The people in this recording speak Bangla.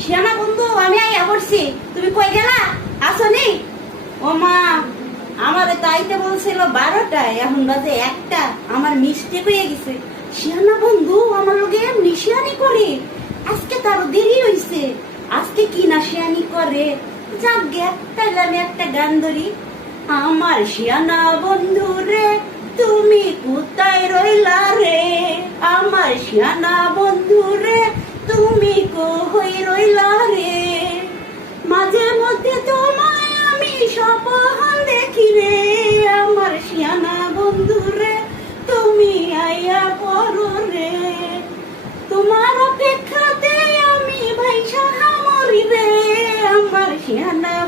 শ্যামা বন্ধু আমি আইয়া পড়ছি তুমি কই গেলা আসনি ও মা আমার তাইতে বলছিল বারোটায় এখন বাজে একটা আমার মিষ্টি হয়ে গেছে শিয়ানা বন্ধু আমার লোকে নিশিয়ানি করে আজকে তার দেরি হইছে আজকে কি না শিয়ানি করে যাক গে তাহলে আমি একটা গান ধরি আমার শিয়ানা বন্ধু রে শিয়ানা বন্ধু রে, তুমি কই রইলা রে? মাঝে মধ্যে তোমায় আমি স্বপন দেখি রে। আমার শিয়ানা বন্ধু রে, তুমি আইয়া পড়ো রে। তোমার অপেক্ষাতে আমি ভাইসা মরি রে। আমার শিয়ানা